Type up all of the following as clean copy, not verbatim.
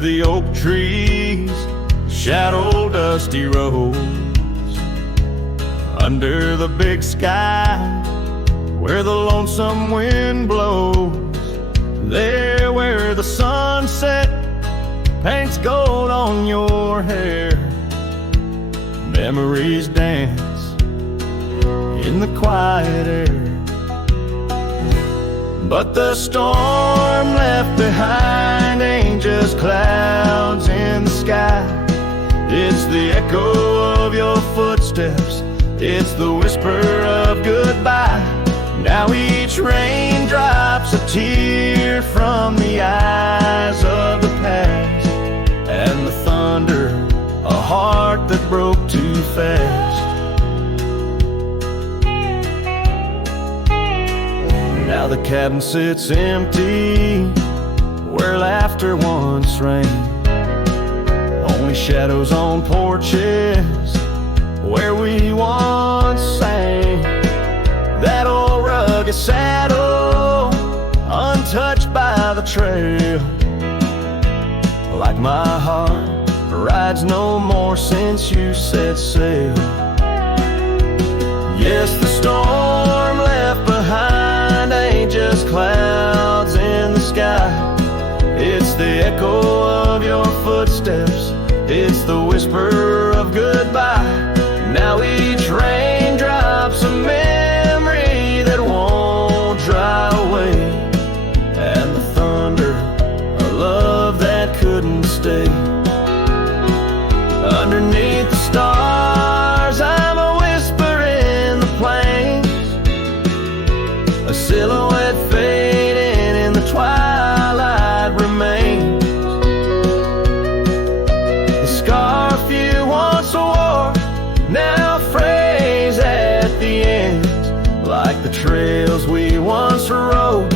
the oak trees shadow dusty roads, under the big sky where the lonesome wind blows, there where the sunset paints gold on your hair, memories dance in the quiet air. But the storm left behind ain't just clouds in the sky. It's the echo of your footsteps, it's the whisper of goodbye. Now each raindrop's a tear from the eyes of the past, and the thunder, a heart that broke too fast. Now the cabin sits empty where laughter once reigned, only shadows on porches where we once sang. That old rugged saddle, untouched by the trail, like my heart rides no more since you set sail. Yes, the storm left behind ain't just clouds in the sky. It's the echo of your footsteps, it's the whisper of goodbye. Now each raindrop's a memory that won't dry away, and the thunder, a love that couldn't stay. Underneath the stars, I'm a whisper in the plains, a silhouette fading in the twilight remains. The scarf you once wore now frays at the ends, like the trails we once rode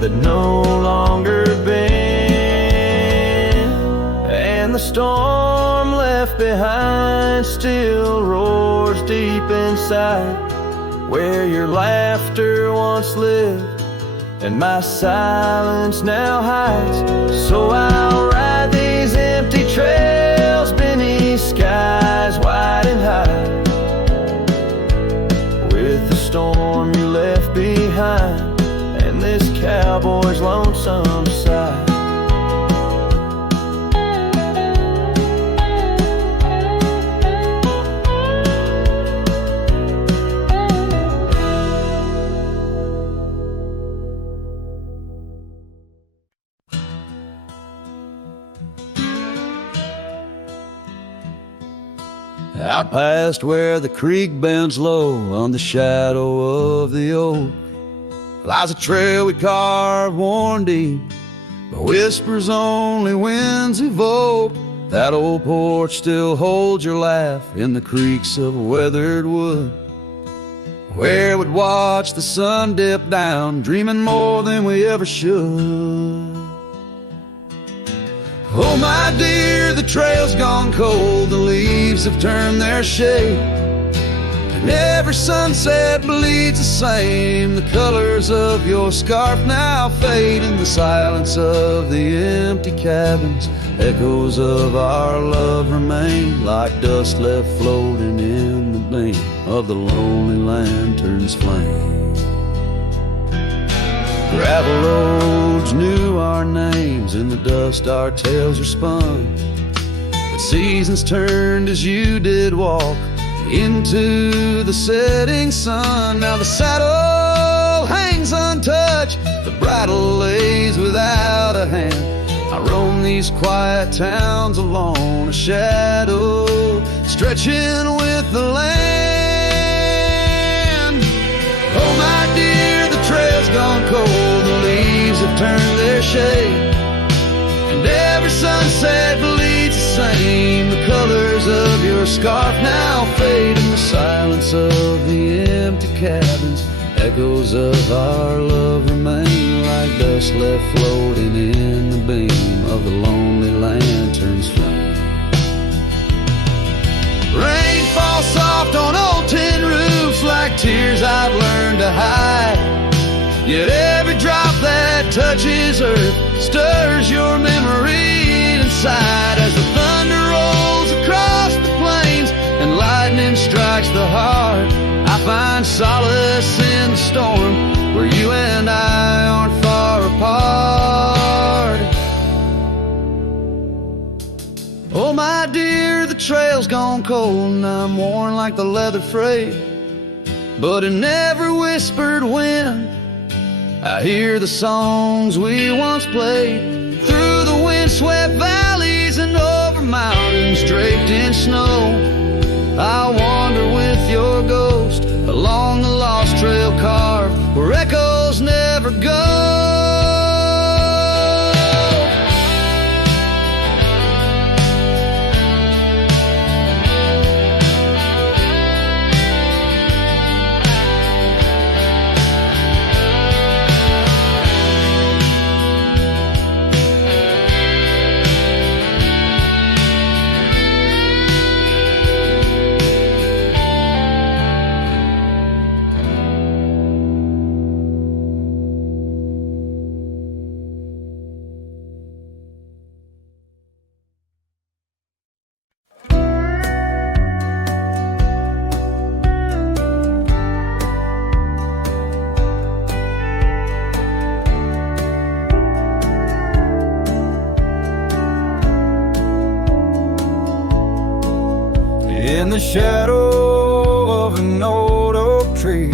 that no longer bend. And the storm left behind still roars deep inside, where your laughter once lived and my silence now hides. So I'll ride these empty trails beneath skies wide and high, with the storm you left behind and this cowboy's lonesome sigh. Out past where the creek bends low on the shadow of the oak lies a trail we carved worn deep by whispers only winds evoke. That old porch still holds your laugh in the creaks of weathered wood, where we'd watch the sun dip down, dreaming more than we ever should. Oh my dear, the trail's gone cold, the leaves have turned their shade, and every sunset bleeds the same. The colors of your scarf now fade, in the silence of the empty cabins, echoes of our love remain, like dust left floating in the beam of the lonely lantern's flame. Gravel roads knew our names, in the dust our tales are spun, but seasons turned as you did walk into the setting sun. Now the saddle hangs untouched, the bridle lays without a hand. I roam these quiet towns alone, a shadow stretching with the land. Oh my dear, the trail's gone cold, the leaves have turned their shade, and every sunset bleeds the same. The colors of your scarf now fade, in the silence of the empty cabins, echoes of our love remain, like dust left floating in the beam of the lonely lantern's flame. Rain falls soft on old tin roofs like tears I've learned to hide, yet every drop that touches earth stirs your memory us in the storm, where you and I aren't far apart. Oh my dear, the trail's gone cold and I'm worn like the leather freight, but in every whispered wind I hear the songs we once played. Through the windswept valleys and over mountains draped in snow, I'll wander with your ghost along the lost trail carved where echoes never go. In the shadow of an old oak tree,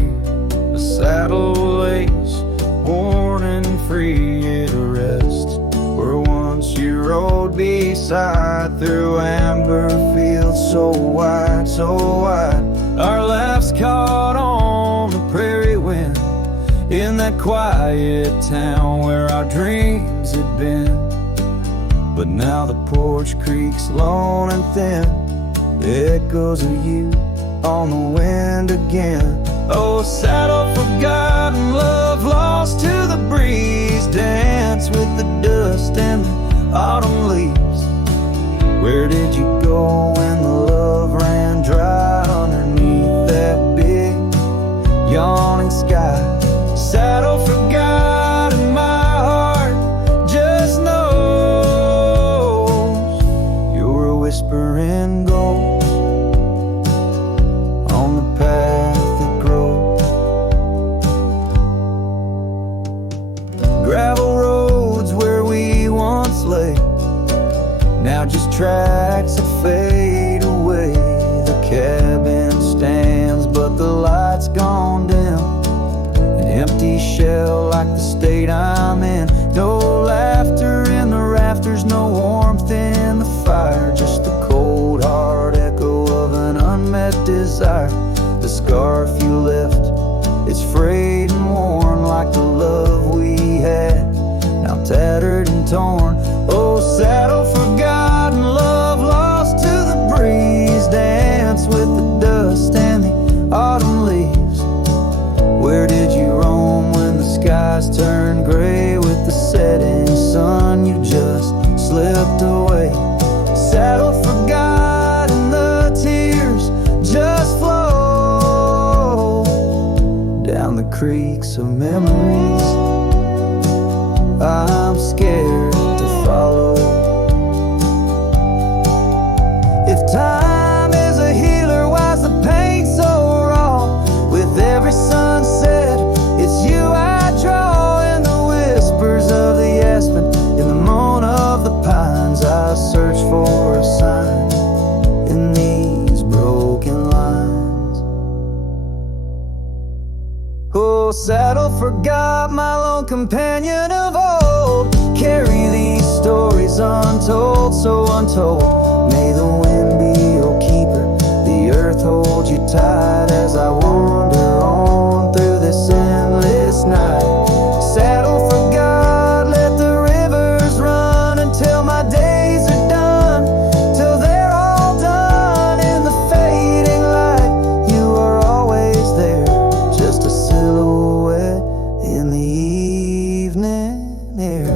a saddle lays worn and free at rest, where once you rode beside through amber fields so wide, so wide. Our laughs caught on the prairie wind in that quiet town where our dreams had been. But now the porch creaks lone and thin, the echoes of you on the wind again. Oh, saddle forgotten, love lost to the breeze, dance with the dust and the autumn leaves. Where did you go when the love ran dry underneath that big yawning sky? Saddle forgotten, my heart just knows you're a whispering ghost on the path that grows. Gravel roads where we once lay, now just tracks that fade away. The cabin stands, but the light's gone dim, an empty shell like the state I'm in. No laughter in the rafters, no warmth in the fire, just the cold hard echo of an unmet desire. The scarf you left, it's frayed and worn like the love we had, now tattered and torn. Oh, saddle forgotten, love lost to the breeze, dance with the dust and the autumn leaves. Where did you roam when the skies turned gray with the setting sun? You just slipped away. Saddle forgotten, the tears just flow down the creeks of memories I'm scared to follow. If time is a healer, why's the pain so raw? With every sunset, it's you I draw. In the whispers of the aspen, in the moan of the pines, I search for a sign in these broken lines. Oh, saddle forgot, my lone companion of old, carry these stories untold, so untold. May the wind be your keeper, the earth hold you tight as I wander on through this endless night. Saddle forgot, let the rivers run until my days are done, till they're all done. In the fading light, you are always there, just a silhouette in the evening air.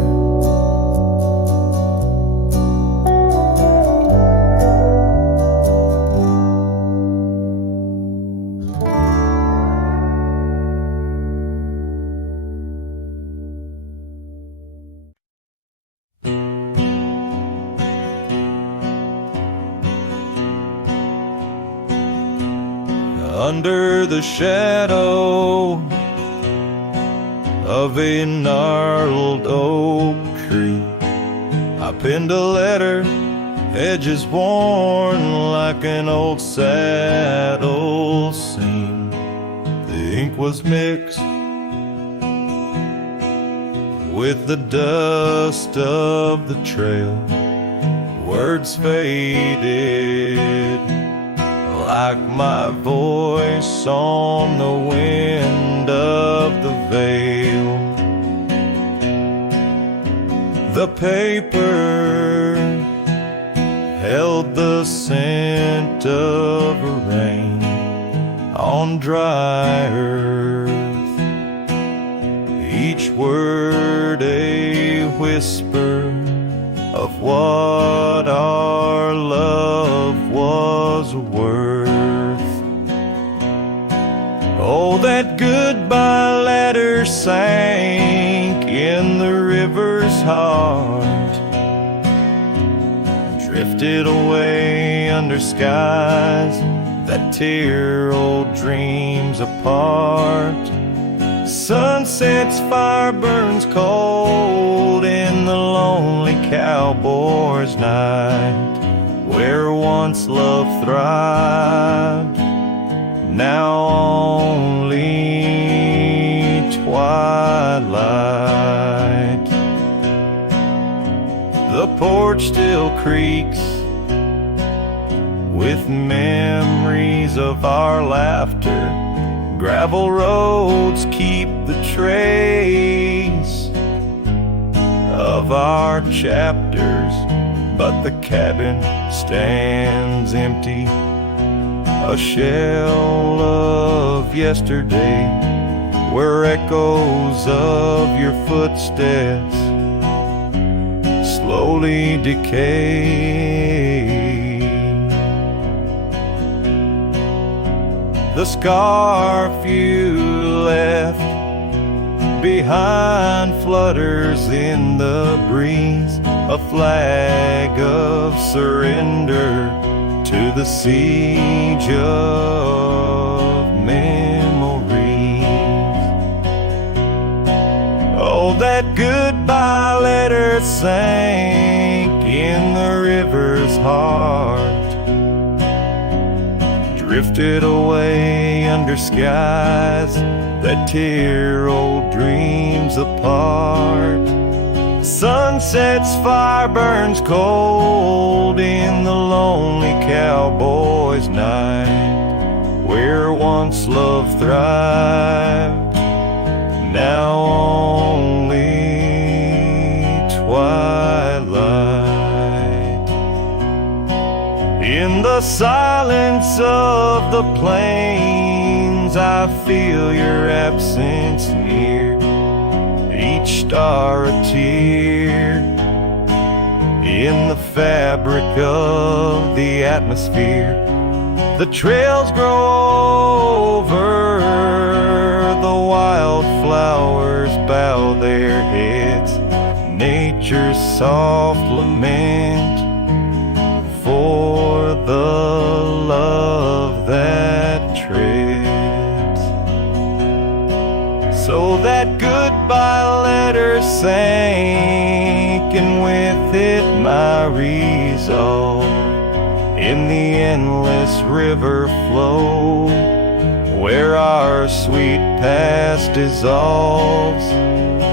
under the shadow of a gnarled oak tree. I penned a letter, edges worn like an old saddle seam. The ink was mixed with the dust of the trail. Words faded like my voice on the wind of the veil. The paper held the scent of rain on dry earth, each word a whisper of what our love was worth. Oh, that goodbye letter sank in the river's heart, drifted away under skies that tear old dreams apart. Sunset's fire burns cold in the lonely cowboy's night, where once love thrived, now only twilight. The porch still creaks with memories of our laughter. Gravel roads keep the trace of our chapters, but the cabin stands empty, a shell of yesterday, where echoes of your footsteps slowly decay. The scarf you left behind flutters in the breeze, a flag of surrender to the siege of memories. Oh, that goodbye letter sank in the river's heart, drifted away under skies that tear old dreams apart. Sunset's fire burns cold in the lonely cowboy's night, where once love thrived, now only twilight. In the silence of the plains, I feel your absence near, each star a tear in the fabric of the atmosphere. The trails grow over, the wildflowers bow their heads, nature's soft lament for the love that treads. So that goodbye letter sank, and with it my resolve, in the endless river flow, where our sweet past dissolves.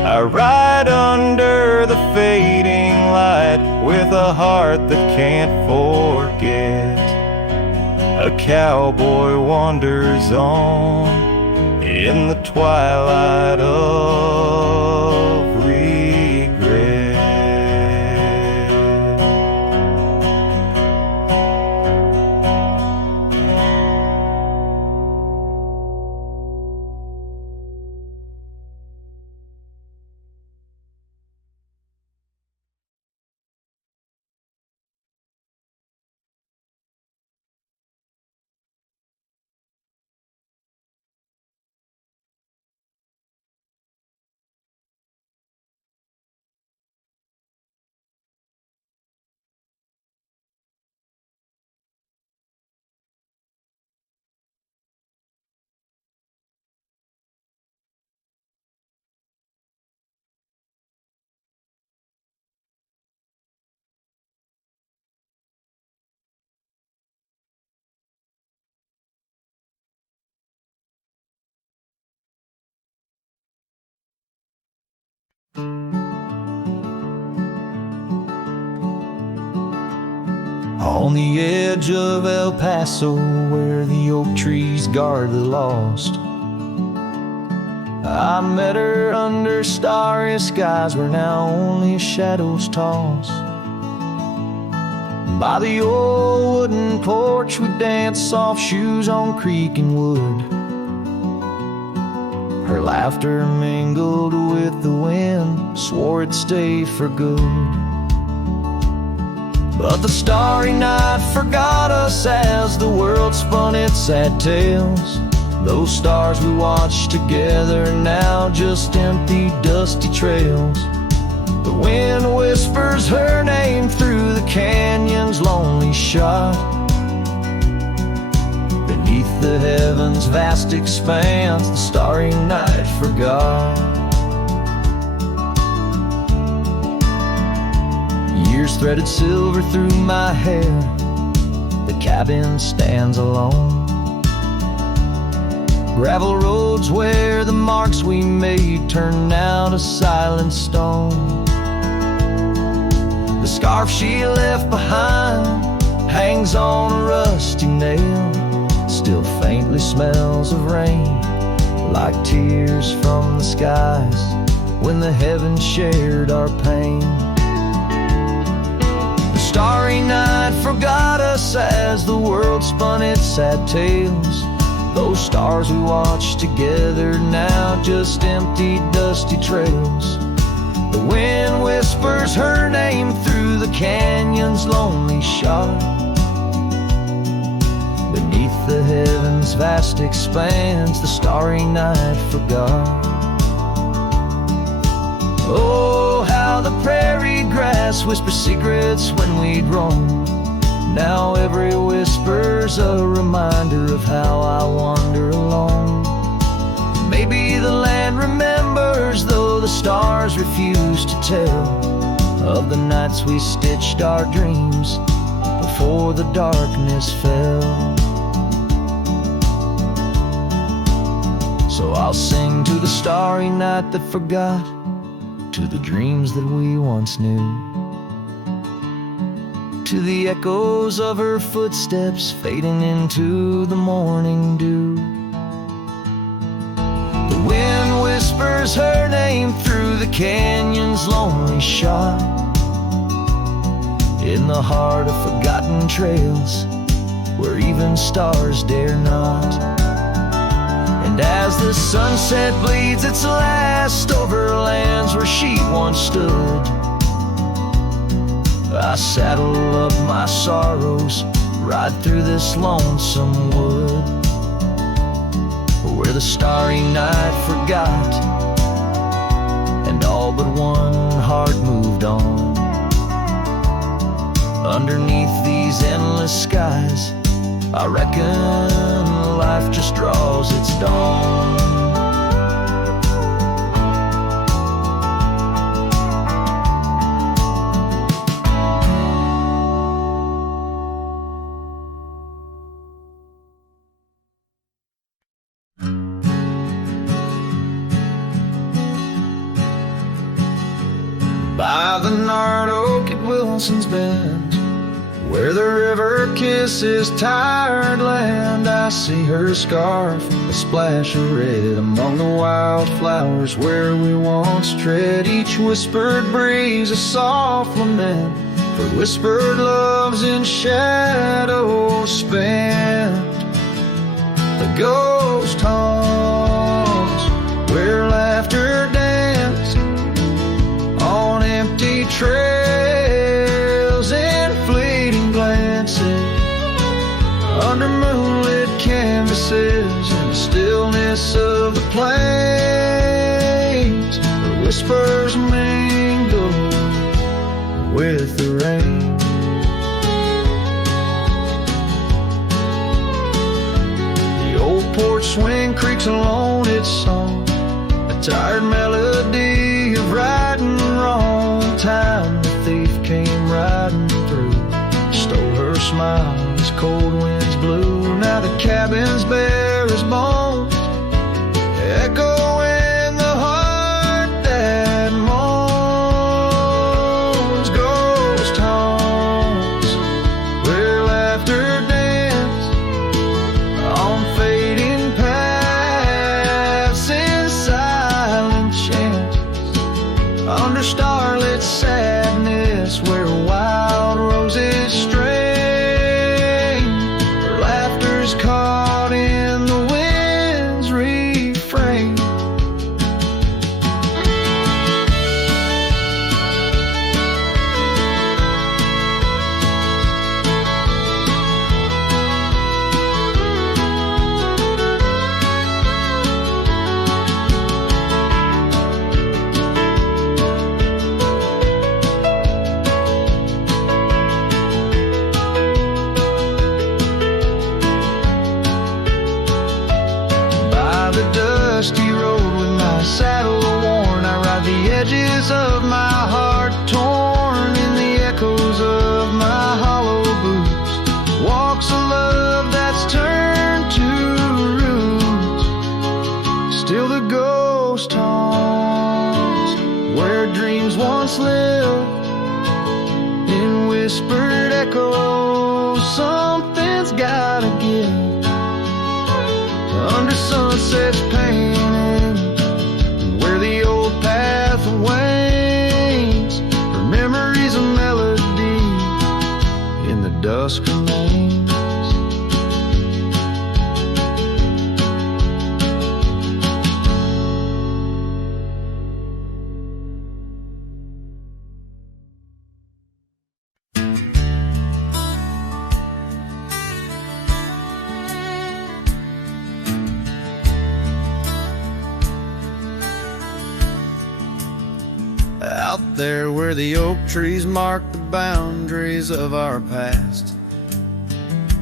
I ride under the fading light with a heart that can't forget. A cowboy wanders on in the twilight of On the edge of El Paso, where the oak trees guard the lost, I met her under starry skies where now only shadows toss. By the old wooden porch we danced soft shoes on creek and wood. Her laughter mingled with the wind, swore it'd stay for good. But the starry night forgot us as the world spun its sad tales. Those stars we watched together now just empty, dusty trails. The wind whispers her name through the canyon's lonely shot. Beneath the heavens' vast expanse, the starry night forgot. Years threaded silver through my hair. The cabin stands alone. Gravel roads where the marks we made turn now to silent stone. The scarf she left behind hangs on a rusty nail. Still faintly smells of rain, like tears from the skies when the heavens shared our pain. The starry night forgot us as the world spun its sad tales. Those stars we watched together now just empty, dusty trails. The wind whispers her name through the canyon's lonely shot. Beneath the heavens' vast expanse, the starry night forgot. Oh, how the prairie grass whispers secrets when we'd roam. Now every whisper's a reminder of how I wander alone. Maybe the land remembers, though the stars refuse to tell, of the nights we stitched our dreams before the darkness fell. So I'll sing to the starry night that forgot, to the dreams that we once knew, to the echoes of her footsteps fading into the morning dew. The wind whispers her name through the canyon's lonely shot. In the heart of forgotten trails, where even stars dare not. And as the sunset bleeds its last over lands where she once stood, I saddle up my sorrows, ride through this lonesome wood, where the starry night forgot, and all but one heart moved on. Underneath these endless skies, I reckon life just draws its dawn. By the gnarled oak at Wilson's Bend, where the river kisses tired land, I see her scarf, a splash of red among the wildflowers where we once tread. Each whispered breeze a soft lament for whispered loves in shadows spent. The ghost haunts where laughter danced on empty trails and fleeting glances under moonlit canvases in the stillness of the plains. The whispers mingle with the rain. The old porch swing creaks alone its song, a tired melody of right and wrong. Time the thief came riding through, stole her smile as cold winds blew. Now the cabin's bare as bones, echo in the heart that moans. Ghost haunts where sunsets painted, where the old path wanes, her memories a melody in the dusk remains. Out there where the oak trees mark the boundaries of our past,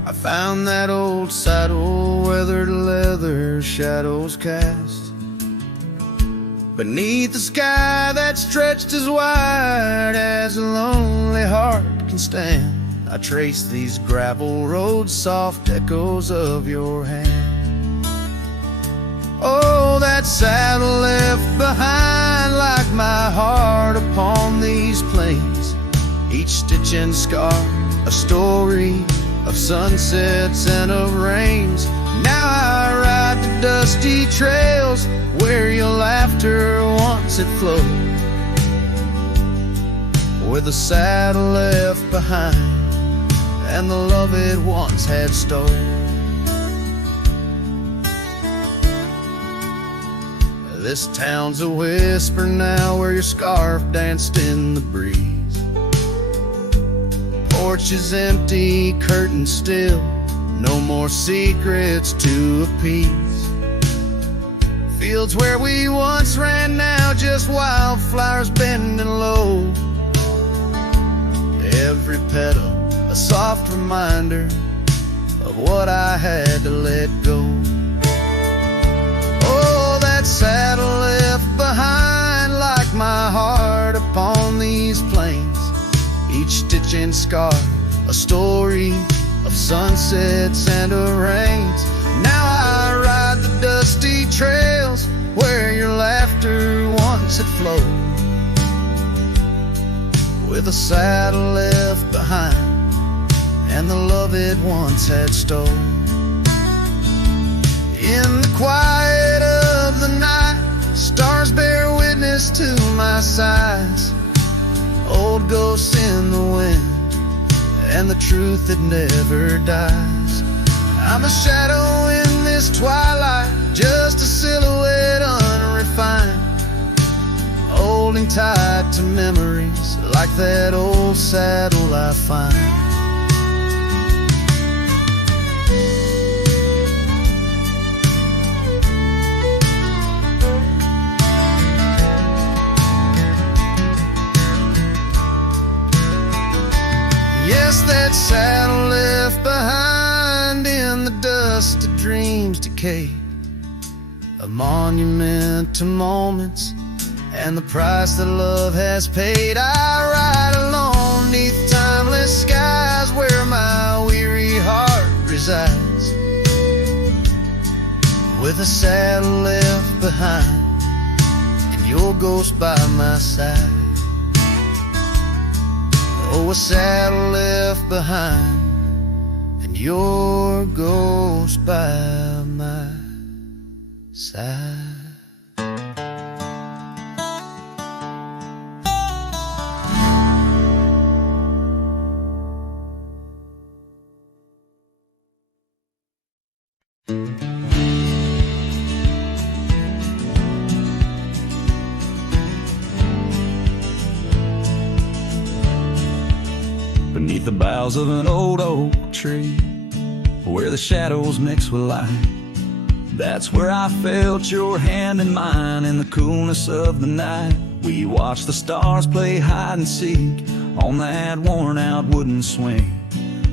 I found that old saddle, weathered leather, shadows cast. Beneath the sky that stretched as wide as a lonely heart can stand, I trace these gravel roads, soft echoes of your hand. Oh, that saddle left behind like my heart upon these plains, each stitch and scar a story of sunsets and of rains. Now I ride the dusty trails where your laughter once had flowed, with the saddle left behind and the love it once had stolen. This town's a whisper now where your scarf danced in the breeze. Porch is empty, curtains still, no more secrets to appease. Fields where we once ran now just wildflowers bending low. Every petal a soft reminder of what I had to let go. Saddle left behind like my heart upon these plains, each stitch and scar a story of sunsets and of rains. Now I ride the dusty trails where your laughter once had flowed, with a saddle left behind and the love it once had stolen. In the quiet of the night, stars bear witness to my sighs, old ghosts in the wind and the truth that never dies. I'm a shadow in this twilight, just a silhouette unrefined, holding tight to memories like that old saddle I find. Yes, that saddle left behind in the dust of dreams decay, a monument to moments and the price that love has paid. I ride alone neath timeless skies where my weary heart resides, with a saddle left behind and your ghost by my side. Oh, a saddle left behind and your ghost by my side. Beneath the boughs of an old oak tree, where the shadows mix with light, that's where I felt your hand in mine in the coolness of the night. We watched the stars play hide and seek on that worn out wooden swing.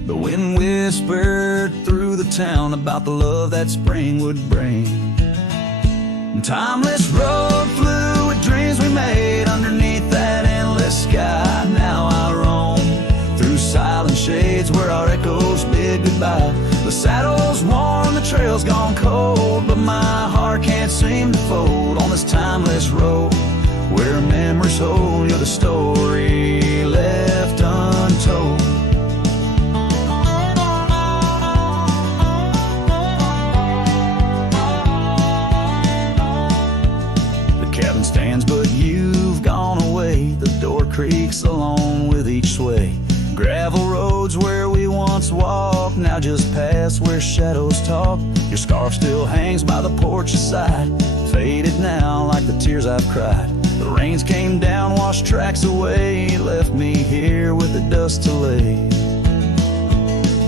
The wind whispered through the town about the love that spring would bring. And timeless road flew with dreams we made underneath that endless sky. Now I roam through silent shades where our echoes bid goodbye. The saddle's worn, the trail's gone cold, but my heart can't seem to fold on this timeless road where memories hold. You're the story left untold. creeks alone with each sway. Gravel roads where we once walked, now just past where shadows talk. Your scarf still hangs by the porch's side, faded now like the tears I've cried. The rains came down, washed tracks away, left me here with the dust to lay.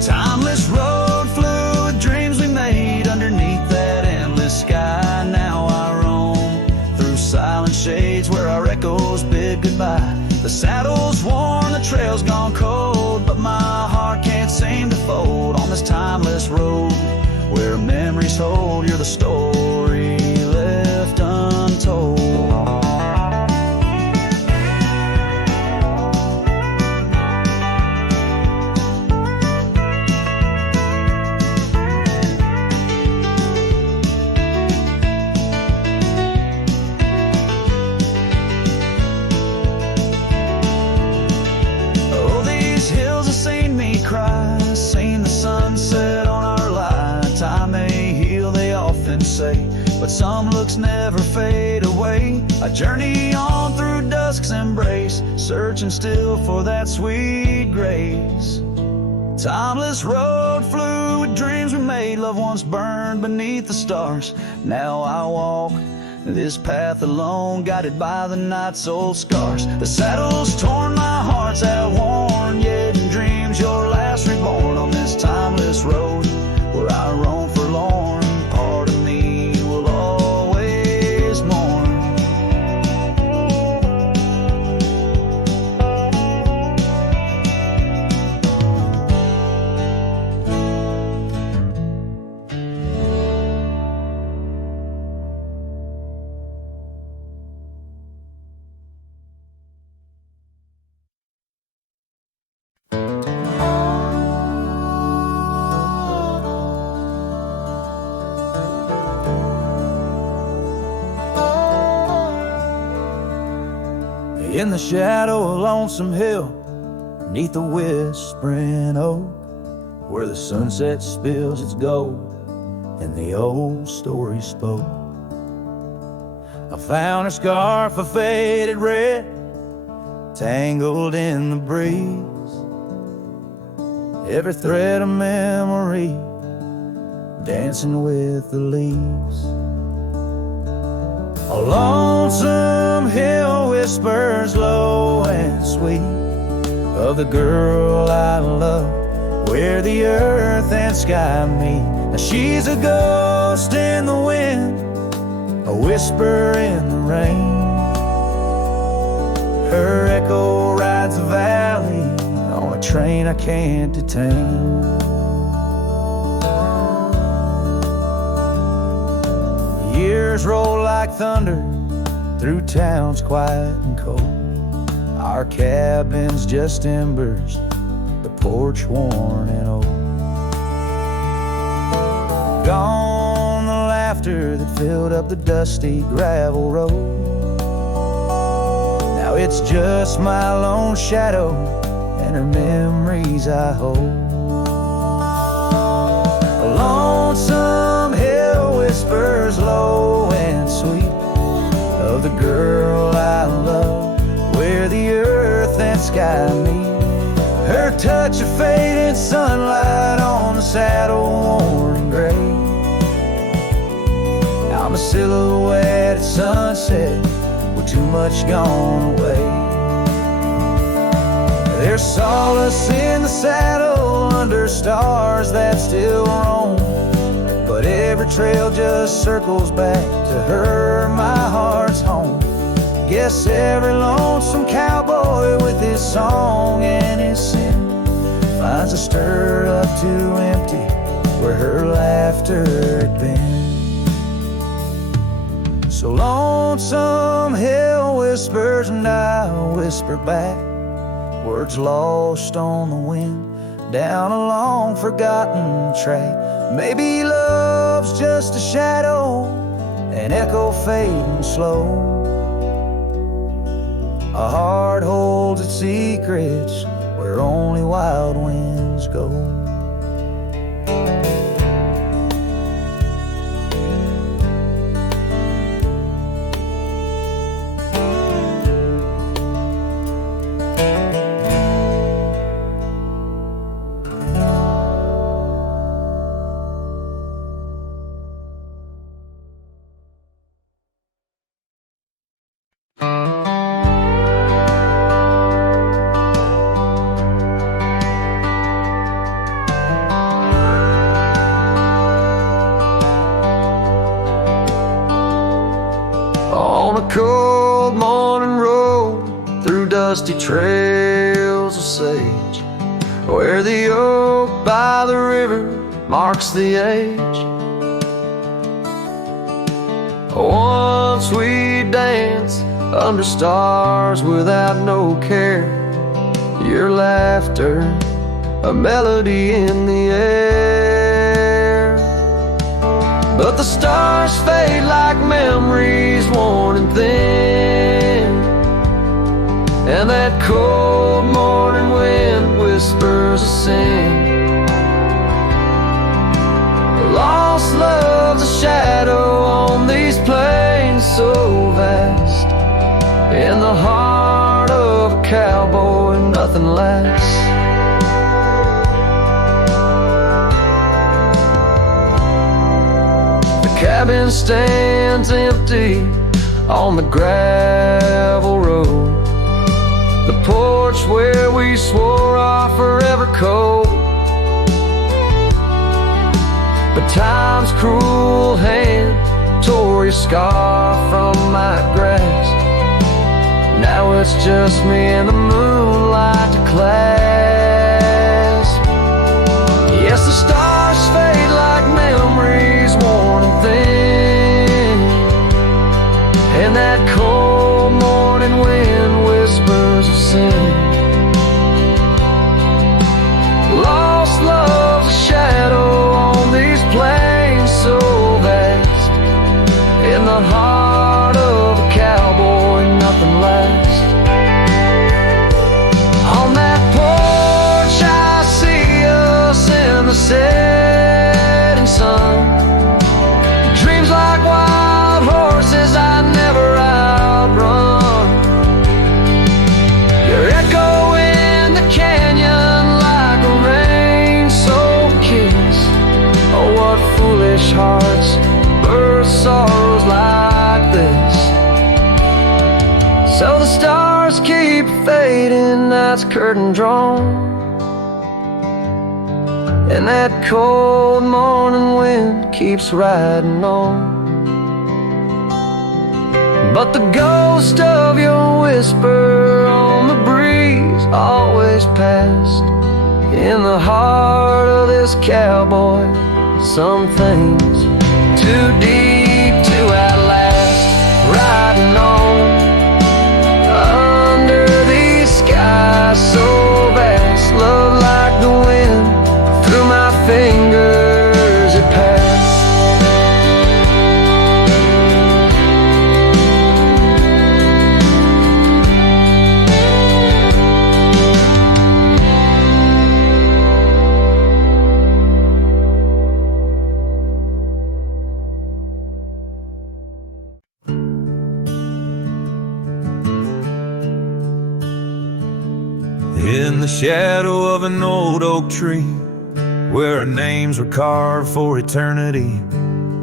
Timeless road, fluid dreams we made underneath that endless sky. Now I roam through silent shades where our echoes bid goodbye. The saddle's worn, the trail's gone cold, but my heart can't seem to fold on this timeless road where memories hold. You're the story left untold. Seen the sunset on our line. Time may heal, they often say, but some looks never fade away. I journey on through dusk's embrace, searching still for that sweet grace. Timeless road, fluid dreams we made, love once burned beneath the stars. Now I walk this path alone, guided by the night's old scars. The saddle's torn, my heart's outworn, yet in dreams your last reborn on this timeless road where I roam forlorn. Part of me will always mourn. In the shadow of Lonesome Hill, neath the whispering oak, where the sunset spills its gold and the old story spoke. I found a scarf of faded red, tangled in the breeze, every thread a memory, dancing with the leaves. A lonesome hill whispers low and sweet of the girl I love, where the earth and sky meet. Now she's a ghost in the wind, a whisper in the rain. Her echo rides the valley on a train I can't detain. Years roll like thunder through towns quiet and cold. Our cabin's just embers, the porch worn and old. Gone the laughter that filled up the dusty gravel road. Now it's just my lone shadow and her memories I hold. A lonesome hill whispers low and sweet of the girl I love, where the earth and sky meet. Her touch of faded sunlight on the saddle worn gray. I'm a silhouette at sunset with too much gone away. There's solace in the saddle under stars that still roam, but every trail just circles back to her, my heart's home. Guess every lonesome cowboy with his song and his sin finds a stir up too empty where her laughter had been. So lonesome hill whispers and I whisper back, words lost on the wind down a long forgotten track. Maybe love's just a shadow, an echo fading slow. A heart holds its secrets where only wild winds go. cold morning road through dusty trails of sage, where the oak by the river marks the age. Once we danced under stars without no care, your laughter, a melody in the air. But the stars fade like memories worn and thin, and that cold morning wind whispers a sin. Lost love's a shadow on these plains so vast, in the heart of a cowboy nothing lasts. The cabin stands empty on the gravel road, the porch where we swore our forever code. But time's cruel hand tore your scar from my grasp. Now it's just me and the moonlight to clasp. Yes, the stars fade like memories worn and thin, and that cold morning wind whispers of sin. Lost love's a shadow on these plains so vast, in the heart of a cowboy nothing lasts. On that porch I see us in the setting sun, dreams like wild horses I never outrun. Your echo in the canyon like a rain-soaked kiss. Oh, what foolish hearts birth sorrows like this. So the stars keep fading, night's curtain drawn, and that cold morning wind keeps riding on. But the ghost of your whisper on the breeze always passed, in the heart of this cowboy some things too deep to outlast. Riding on under these skies so vast, love like the wind through my fingers it passed. In the shadow of an old oak tree, where our names were carved for eternity,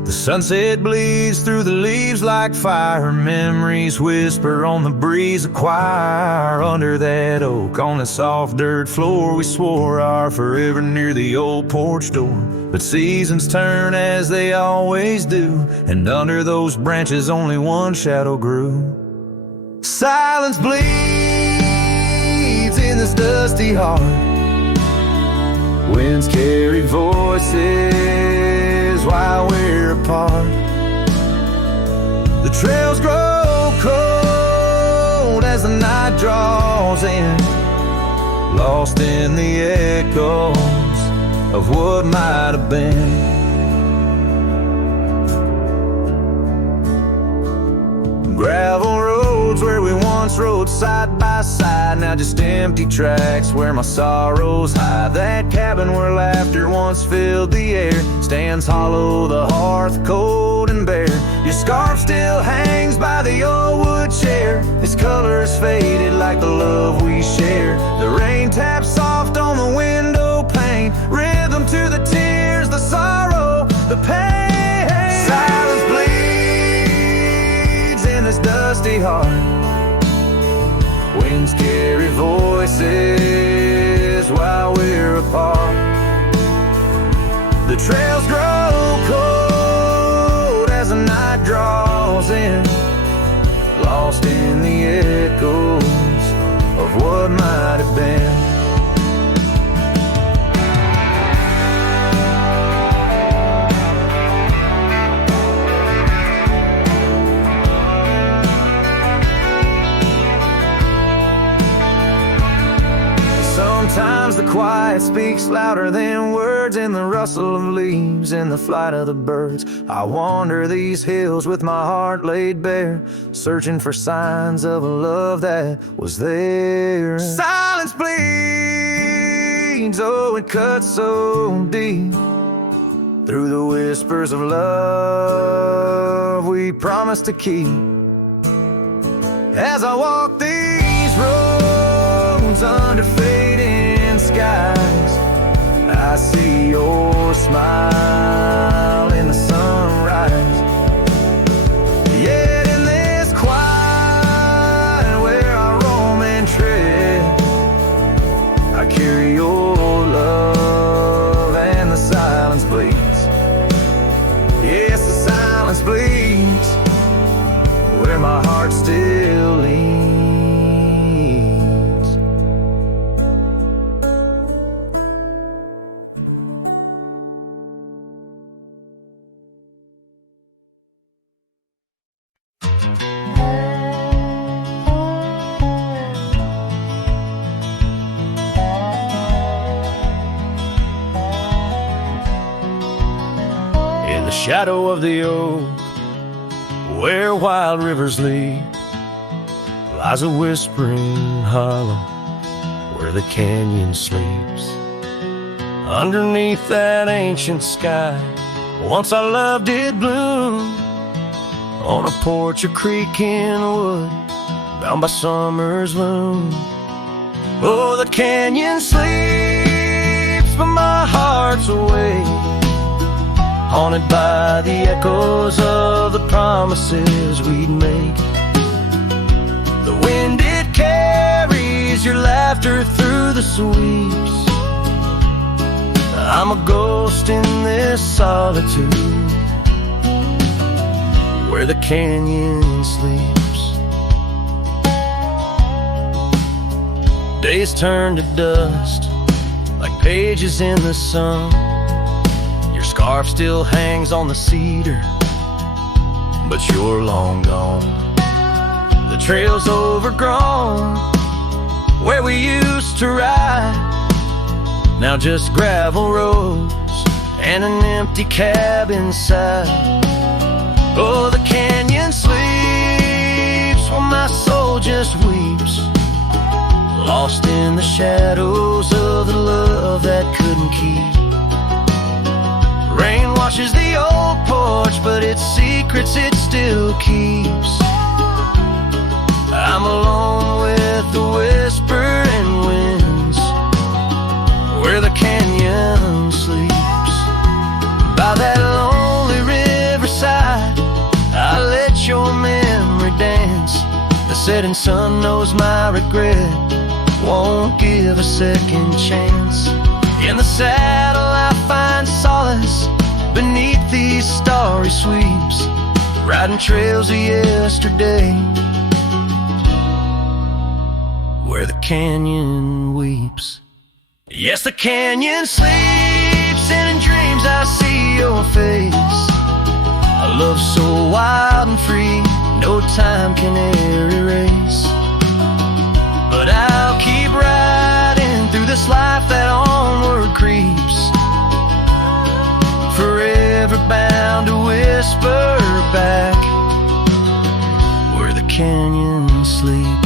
the sunset bleeds through the leaves like fire. Memories whisper on the breeze, a choir. Under that oak, on the soft dirt floor, we swore our forever near the old porch door. But seasons turn as they always do, and under those branches only one shadow grew. Silence bleeds in this dusty heart. Winds carry voices while we're apart. The trails grow cold as the night draws in, lost in the echoes of what might have been. Gravel roads where we once rode side by side, now just empty tracks where my sorrows hide. That cabin where laughter once filled the air stands hollow, the hearth cold and bare. Your scarf still hangs by the old wood chair, its colors faded like the love we share. The rain taps soft on the window pane, rhythm to the tears, the sorrow, the pain. Silence bleeds in this dusty heart. Winds carry voices while we're apart. The trails grow cold as the night draws in, echoes of what might have been. Sometimes the quiet speaks louder than words, in the rustle of leaves, in the flight of the birds. I wander these hills with my heart laid bare, searching for signs of a love that was there. Silence bleeds, oh, it cuts so deep. Through the whispers of love we promised to keep. As I walk these roads under fading skies, I see your smile in the sunrise. Yet in this quiet where I roam and tread, I carry your love and the silence bleeds. Yes, the silence bleeds where my heart still leans. In the shadow of the oak, where wild rivers lead, lies a whispering hollow where the canyon sleeps. Underneath that ancient sky, once our love did bloom, on a porch, a creek in the wood, bound by summer's loom. Oh, the canyon sleeps, but my heart's awake, haunted by the echoes of the promises we'd make. The wind, it carries your laughter through the sweeps. I'm a ghost in this solitude where the canyon sleeps. Days turn to dust like pages in the sun. Your scarf still hangs on the cedar, but you're long gone. The trail's overgrown where we used to ride, now just gravel roads and an empty cab inside. Oh, the canyon sleeps while my soul just weeps, lost in the shadows of the love that couldn't keep. Rain washes the old porch, but its secrets it still keeps. I'm alone with the whispering winds where the canyon sleeps. By that lonely riverside, I let your memory dance. The setting sun knows my regret won't give a second chance. In the saddle I find solace beneath these starry sweeps, riding trails of yesterday where the canyon weeps. Yes, the canyon sleeps, and in dreams I see your face. A love so wild and free, no time can e'er erase. But I'll keep riding through this life that onward creeps, forever bound to whisper back where the canyon sleeps.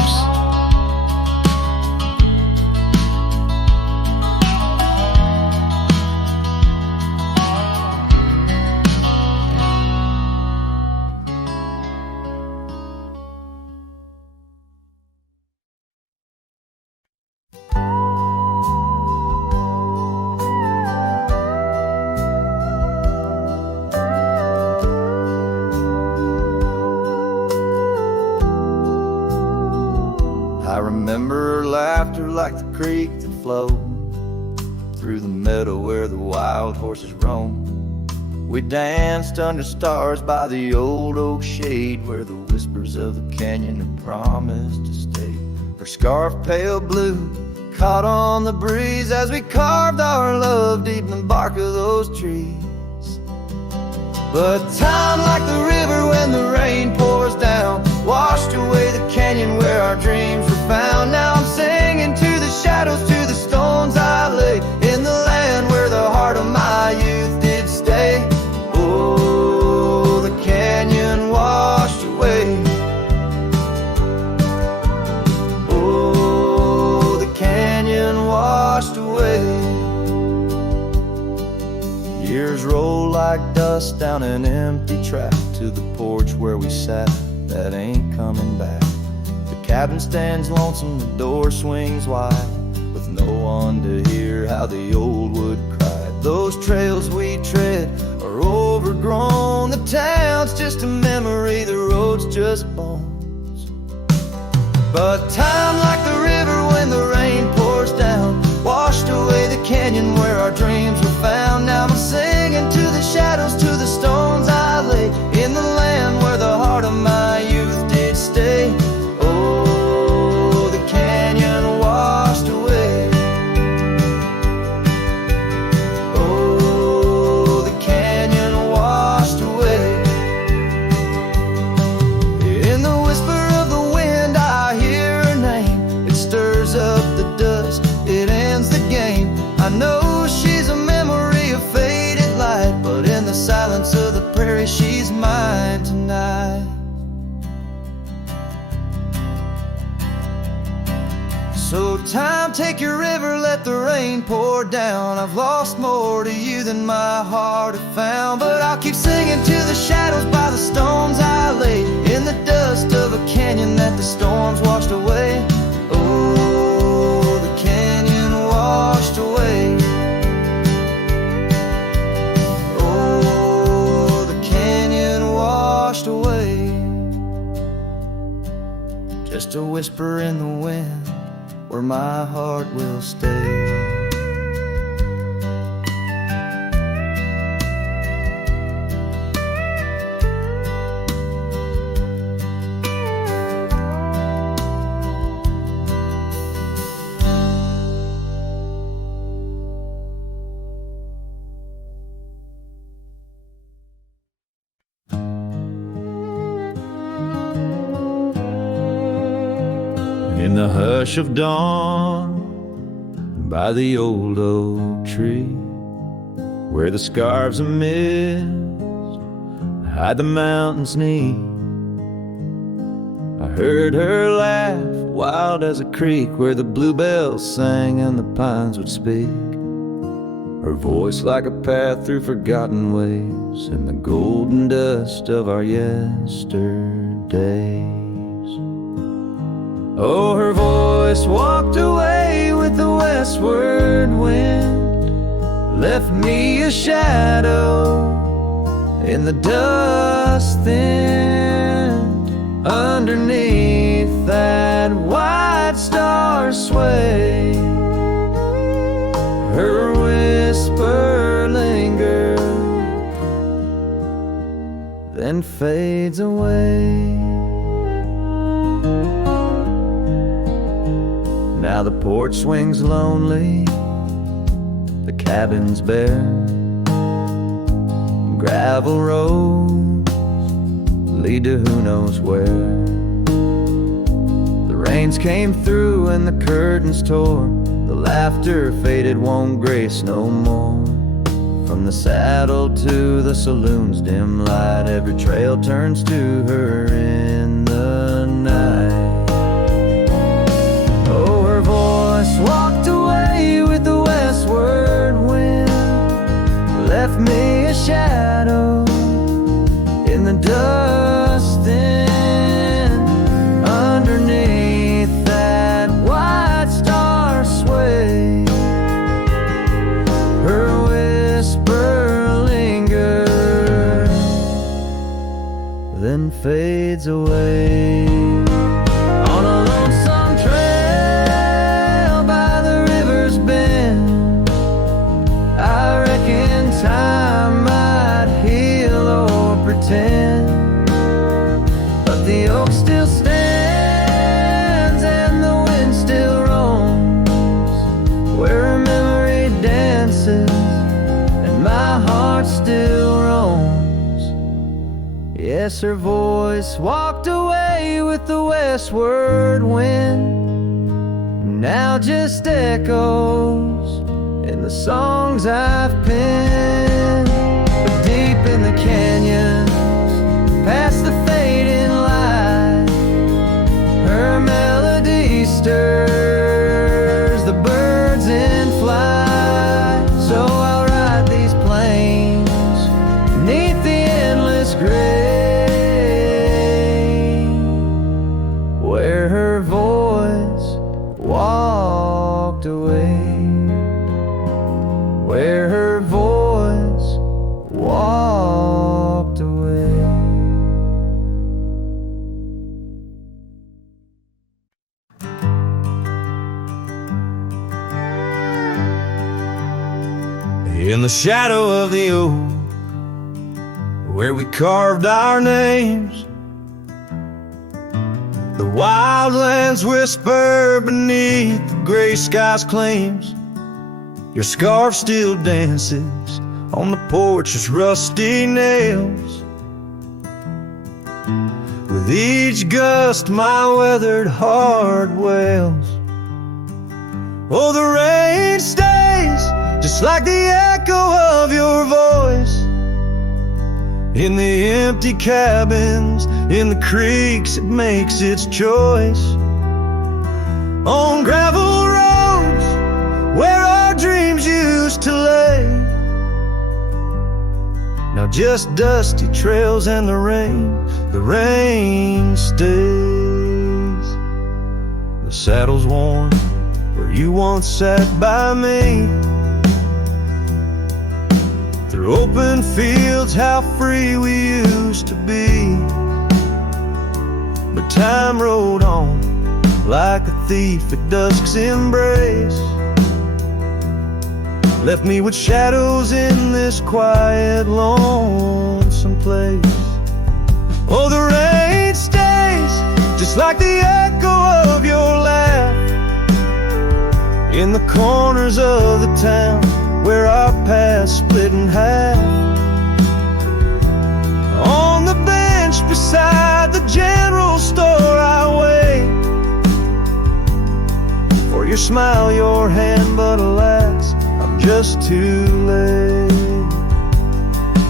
I remember her laughter like the creek that flowed through the meadow where the wild horses roam. We danced under stars by the old oak shade, where the whispers of the canyon had promised to stay. Her scarf pale blue caught on the breeze as we carved our love deep in the bark of those trees. But time, like the river when the rain pours down, washed away the canyon where our dreams were found. Now I'm singing to the shadows, to the stones I lay, in the land where the heart of my youth did stay. Oh, the canyon washed away. Oh, the canyon washed away. Years roll like dust down an empty track to the porch where we sat, that ain't coming back. The cabin stands lonesome, the door swings wide, with no one to hear how the old wood cried. Those trails we tread are overgrown, the town's just a memory, the road's just bones. But time, like the river when the rain pours down, washed away the canyon where our dreams were found. Now I'm singing to the shadows, to the stones I lay, in the land where the heart of my youth did stay. Oh, the canyon washed away. Oh, the canyon washed away. In the whisper of the wind I hear her name. It stirs up the dust, it ends the game. I know she's a memory of faded light, but in the silence of the prairie she's mine tonight. So time, take your river, let the rain pour down. I've lost more to you than my heart had found, but I'll keep singing to the shadows by the stones I lay, in the dust of a canyon that the storms washed away. Oh, the canyon washed away. Oh, the canyon washed away. Just a whisper in the wind where my heart will stay. In the hush of dawn, by the old oak tree, where the scarves of mist hide the mountain's knee, I heard her laugh, wild as a creek, where the bluebells sang and the pines would speak. Her voice like a path through forgotten ways, in the golden dust of our yesterdays. Oh, her voice walked away with the westward wind, left me a shadow in the dust thinned. Underneath that white star sway, her whisper lingered, then fades away. Now the porch swings lonely, the cabin's bare, gravel roads lead to who knows where. The rains came through and the curtains tore, the laughter faded, won't grace no more. From the saddle to the saloon's dim light, every trail turns to her in the night. Walked away with the westward wind, left me a shadow in the dust then. Underneath that white star sway, her whisper lingers, then fades away. On a lonesome trail by the river's bend, I reckon time might pretend, but the oak still stands and the wind still roams where her memory dances and my heart still roams. Yes, her voice walked away with the westward wind, now just echoes in the songs I've penned. But deep in the canyons, past the fading light, her melody stirs the birds in flight. So I'll ride these plains neath the endless gray, where her voice walked away, where her voice walked away. In the shadow of the oak, where we carved our names, the wildlands whisper beneath the gray sky's claims. Your scarf still dances on the porch's rusty nails. With each gust my weathered heart wails. Oh, the rain stays just like the echo of your voice in the empty cabins, in the creeks it makes its choice. On gravel roads where our dreams used to lay, now just dusty trails and the rain stays. The saddle's worn where you once sat by me. Through open fields, how free we used to be. But time rode on like a thief at dusk's embrace, left me with shadows in this quiet, lonesome place. Oh, the rain stays just like the echo of your laugh in the corners of the town where our paths split in half. On the bench beside the general store I wait for your smile, your hand, but alas, I'm just too late.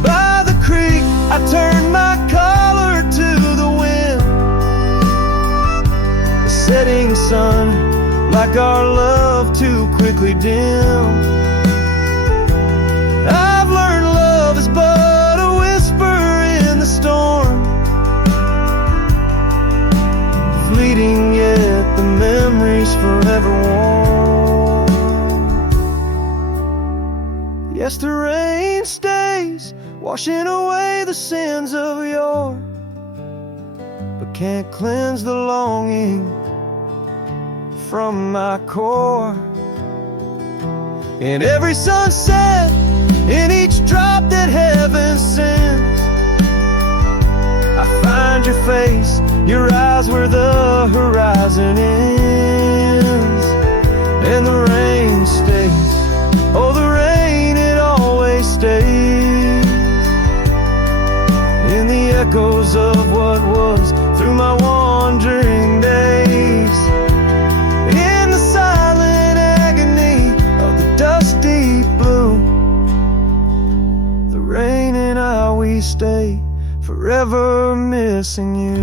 By the creek I turned my collar to the wind, the setting sun like our love too quickly dim. I've learned love is but a whisper in the storm, fleeting yet the memories forever warm. Yes, the rain stays, washing away the sins of yore, but can't cleanse the longing from my core. In every sunset, in each drop that heaven sends, I find your face, your eyes where the horizon ends. And the rain stays, oh the rain, it always stays in the echoes of what was through my wandering days. In the silent agony of the dusty blue, the rain and I, we stay forever missing you.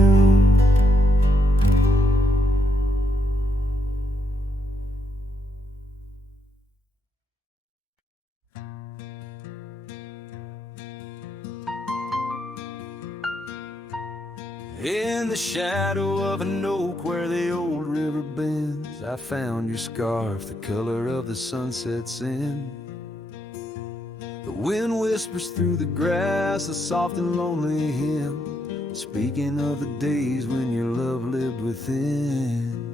In the shadow of an oak where the old river bends, I found your scarf, the color of the sunset's in. The wind whispers through the grass, a soft and lonely hymn, speaking of the days when your love lived within.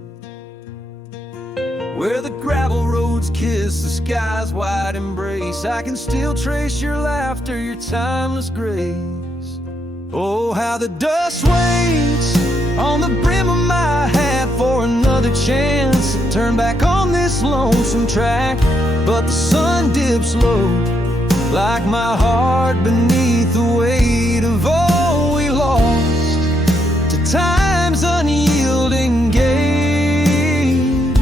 Where the gravel roads kiss the sky's wide embrace, I can still trace your laughter, your timeless grace. Oh, how the dust waits on the brim of my hat for another chance to turn back on this lonesome track. But the sun dips low, like my heart beneath the weight of all we lost to time's unyielding game.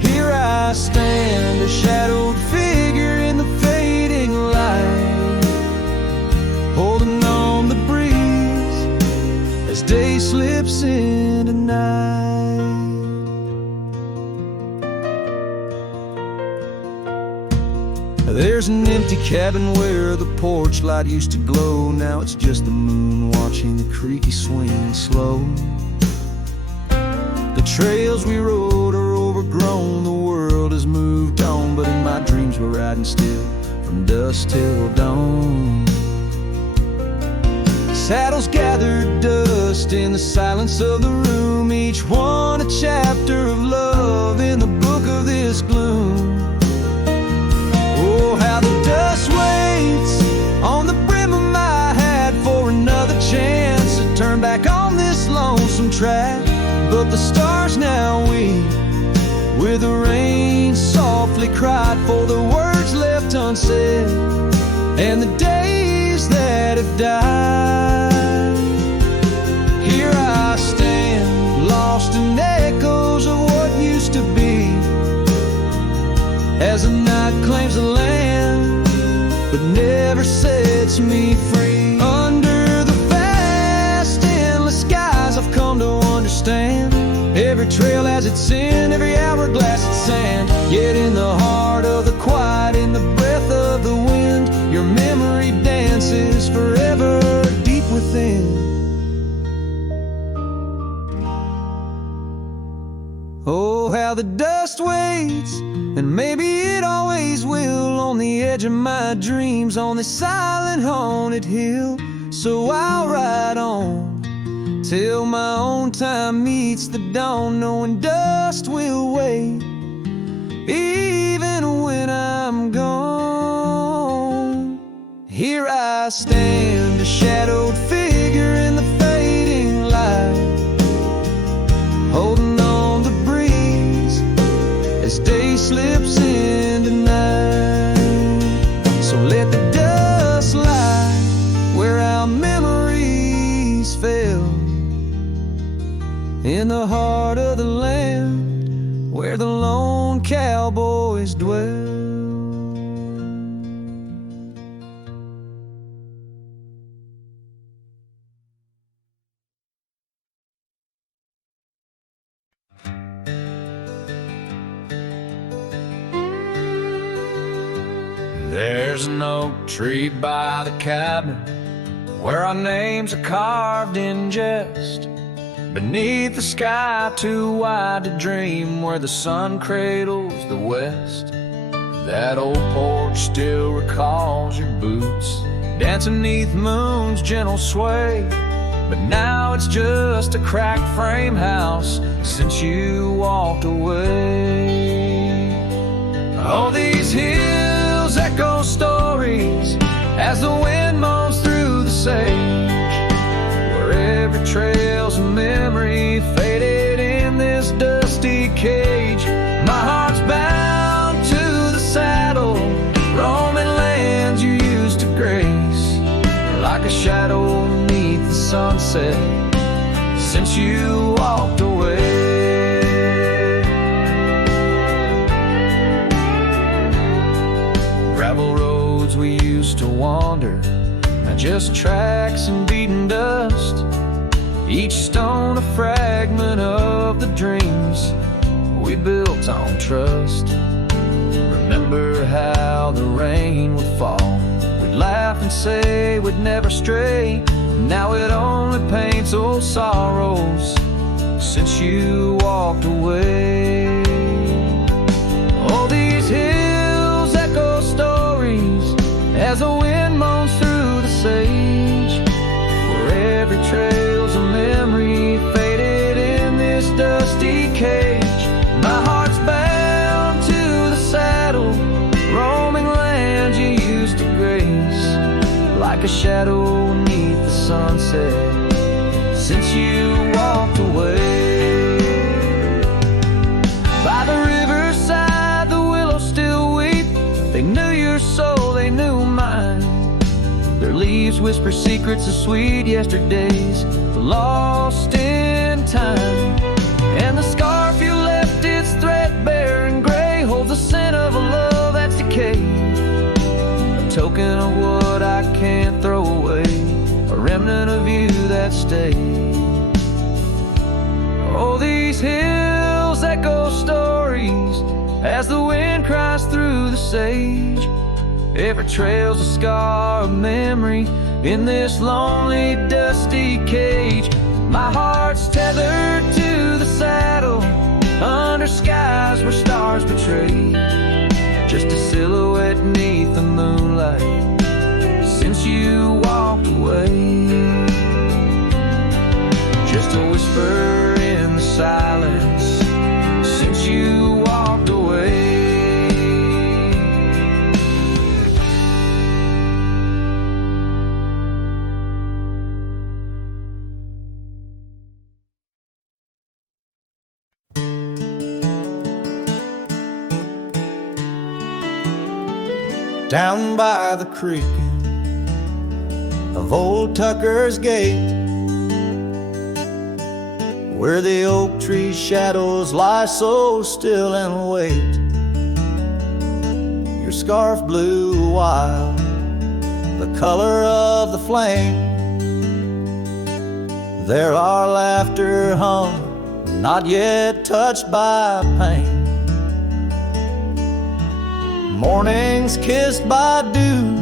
Here I stand, a shadowed figure in the fading light, holding on the breeze as day slips into night. There's an empty cabin where the porch light used to glow. Now it's just the moon watching the creaky swing slow. The trails we rode are overgrown, the world has moved on, but in my dreams we're riding still from dusk till dawn. Saddles gathered dust in the silence of the room, each one a chapter of love in the book of this gloom. Oh, how the dust waits on the brim of my hat for another chance to turn back on this lonesome track. But the stars now weep where the rain softly cried for the words left unsaid and the days that have died. Here I stand, lost in echoes of what used to be, as the night claims the land, but never sets me free. Under the vast, endless skies I've come to understand, every trail has its sin, every hourglass its sand. Yet in the heart of the quiet, in the breath of the wind, your memory dances forever deep within. Oh, how the dust waits, and maybe it always will, on the edge of my dreams, on this silent haunted hill. So I'll ride on till my own time meets the dawn, knowing dust will wait even when I'm gone. Here I stand, a shadowed figure in the fading light, holding on the breeze as day slips into night. So let the dust lie where our memories fell, in the heart of the land where the lone cowboys dwell. There's an oak tree by the cabin where our names are carved in jest, beneath the sky too wide to dream, where the sun cradles the west. That old porch still recalls your boots dancing neath moon's gentle sway, but now it's just a cracked frame house since you walked away. All these hills echo stories as the wind moans through the sage, where every trail's a memory faded in this dusty cage. My heart's bound to the saddle, roaming lands you used to grace, like a shadow beneath the sunset since you walked away. Gravel roads we used to wander, not just tracks and beaten dust, each stone a fragment of the dreams we built on trust. Remember how the rain would fall, we'd laugh and say we'd never stray. Now it only paints old sorrows since you walked away. All these hills echo stories as the wind moans through the sage, where every trail's a memory faded in this dusty cage. My heart's bound to the saddle, roaming lands you used to grace, like a shadow beneath the sunset since you walked away. By the riverside, the willows still weep. They knew your soul, they knew mine. Their leaves whisper secrets of sweet yesterdays lost in time. And the scarf you left, it's threadbare and gray, holds the scent of a love that's decayed, a token of what I can't throw away, a remnant of you that stayed. Oh, these hills echo stories as the wind cries through the sage. Every trail's a scar of memory in this lonely, dusty cage. My heart's tethered to the saddle under skies where stars betray, just a silhouette beneath the moonlight since you walked away. Just a whisper in the silence since you walked away. Down by the creek of Old Tucker's Gate, where the oak tree shadows lie so still and wait, your scarf blew wild, the color of the flame. There our laughter hung, not yet touched by pain. Mornings kissed by dew,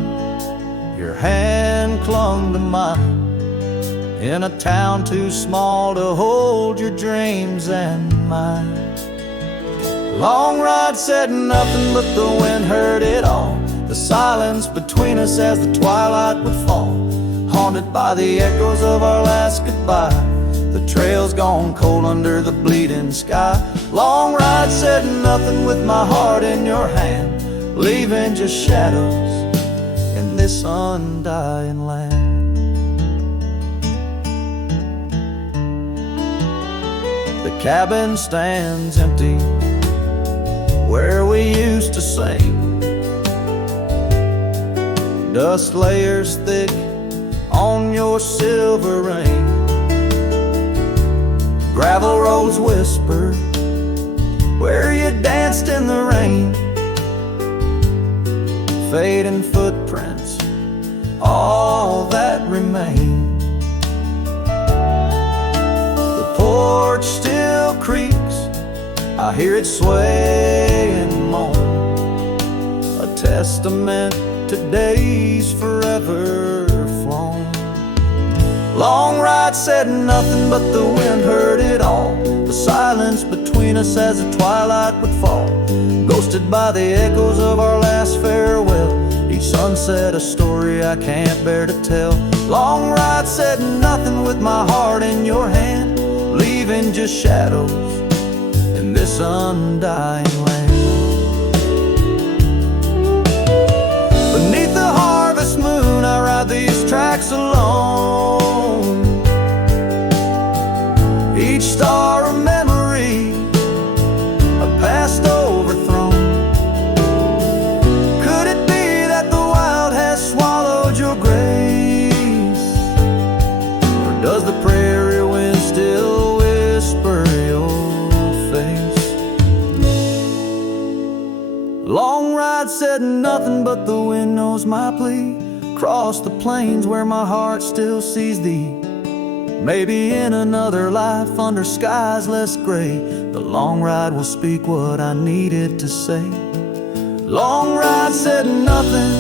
your hand clung to mine, in a town too small to hold your dreams and mine. Long ride said nothing, but the wind heard it all, the silence between us as the twilight would fall, haunted by the echoes of our last goodbye, the trail's gone cold under the bleeding sky. Long ride said nothing with my heart in your hand, leaving just shadows in this undying land. The cabin stands empty where we used to sing, dust layers thick on your silver ring, gravel roads whisper where you danced in the rain, fading footprints, all that remain. The porch still creaks, I hear it sway and moan, a testament to days forever flown. Long ride said nothing, but the wind heard it all, the silence between us as the twilight would fall, ghosted by the echoes of our last farewell, each sunset a story I can't bear to tell. Long ride said nothing with my heart in your hand, leaving just shadows in this undying land. Beneath the harvest moon I ride these tracks alone, each star a memory, a past overthrown. Could it be that the wild has swallowed your grace, or does the prairie wind still whisper your face? Long ride said nothing, but the wind knows my plea, across the plains where my heart still sees thee. Maybe in another life under skies less gray, the long ride will speak what I needed to say. Long ride said nothing,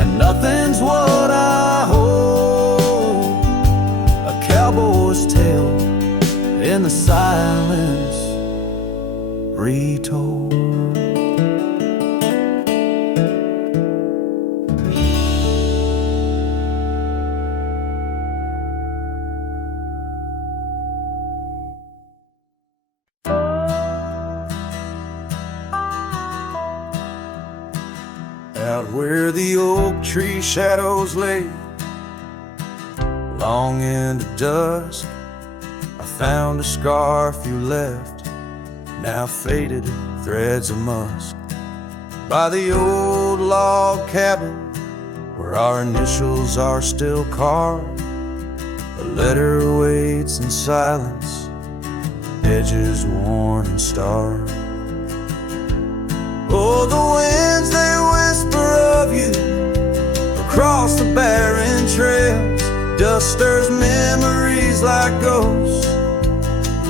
and nothing's what I hold, a cowboy's tale in the silence retold. Out where the old oak tree shadows lay. Long into dusk, I found a scarf you left, now faded threads of musk, by the old log cabin where our initials are still carved. A letter waits in silence, edges worn and starved. Oh, the winds, they whisper of you across the barren trails. Dust stirs memories like ghosts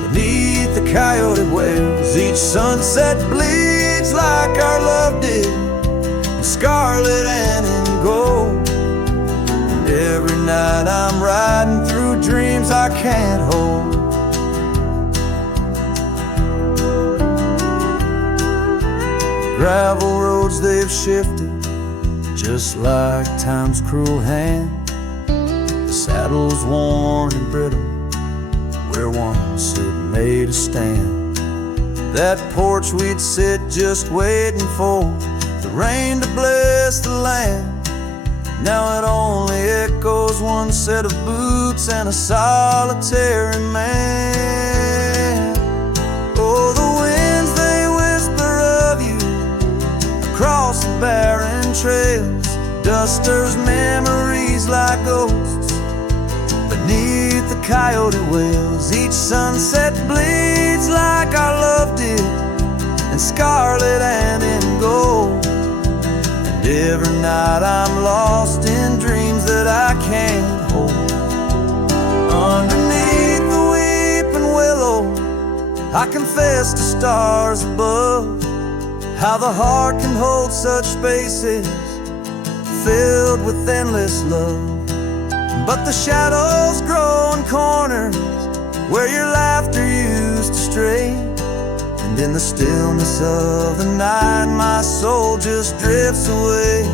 beneath the coyote wails. Each sunset bleeds like our love did, in scarlet and in gold. And every night I'm riding through dreams I can't hold. Gravel roads, they've shifted just like time's cruel hand. The saddle's worn and brittle where once it made a stand. That porch we'd sit just waiting for the rain to bless the land. Now it only echoes one set of boots and a solitary man. Oh, the winds, they whisper of you across the barren trails. Dust stirs memories like ghosts beneath the coyote wails. Each sunset bleeds like our love did, in scarlet and in gold. And every night I'm lost in dreams that I can't hold. Underneath the weeping willow, I confess to stars above how the heart can hold such spaces filled with endless love. But the shadows grow in corners where your laughter used to stray. And in the stillness of the night, my soul just drifts away.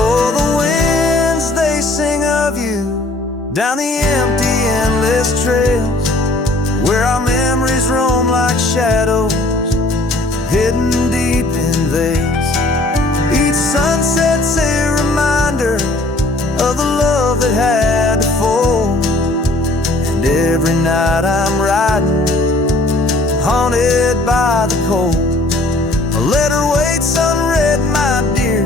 Oh, the winds, they sing of you down the empty, endless trails where our memories roam like shadows hidden deep in veils. Each sunset's a reminder of the love that had to fall. And every night I'm riding, haunted by the cold. A letter waits unread, my dear,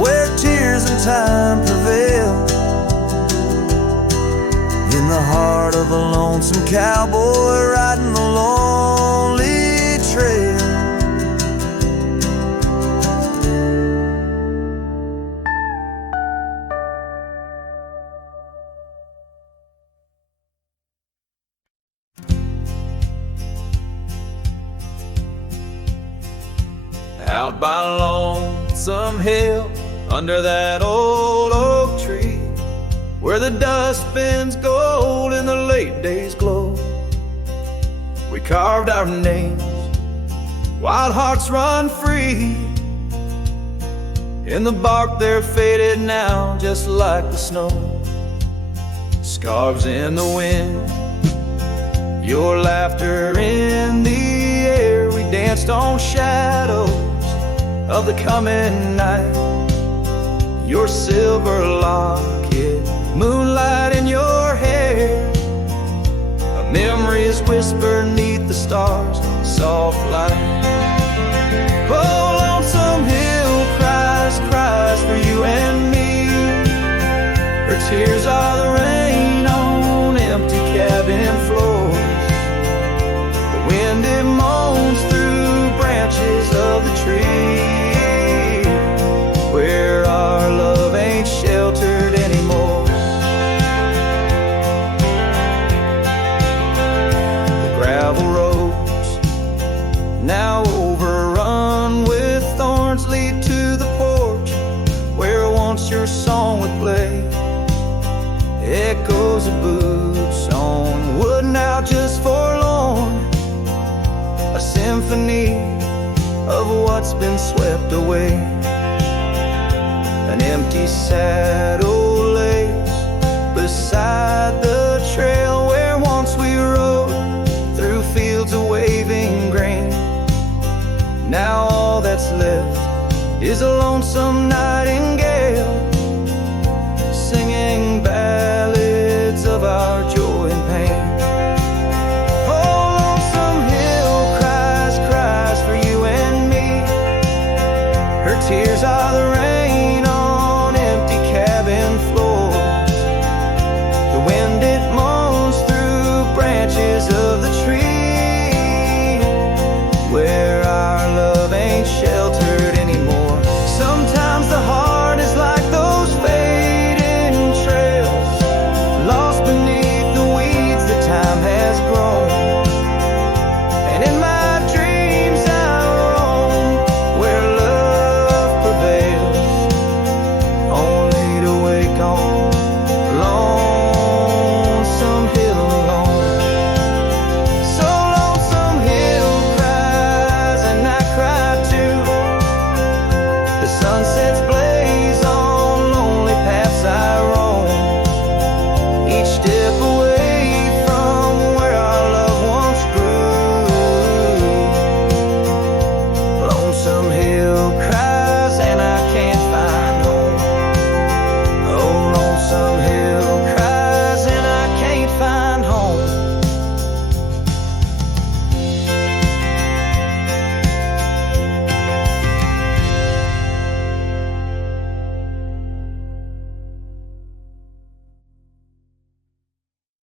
where tears and time prevail. In the heart of a lonesome cowboy riding the lonely trail. Out by Lonesome Hill, under that old oak tree, where the dust bends gold in the late day's glow, we carved our names, wild hearts run free. In the bark they're faded now, just like the snow. Scarves in the wind, your laughter in the air. We danced on shadows of the coming night. Your silver locket, moonlight in your hair. A memory is whispered neath the stars, soft light. Oh, Lonesome Hill cries, cries for you and me. Her tears are the rain on empty cabin floors. The wind, it moans through branches of the tree, where our love ain't sheltered anymore. The gravel roads, now overrun with thorns, lead to the porch where once your song would play. Echoes of boots on wood, now just forlorn. A symphony of what's been swept away. An empty saddle lays beside the trail where once we rode through fields of waving grain. Now all that's left is a lonesome nightingale, singing ballads of our joy and pain. Oh, lonesome hill cries for you and me. Her tears are the rain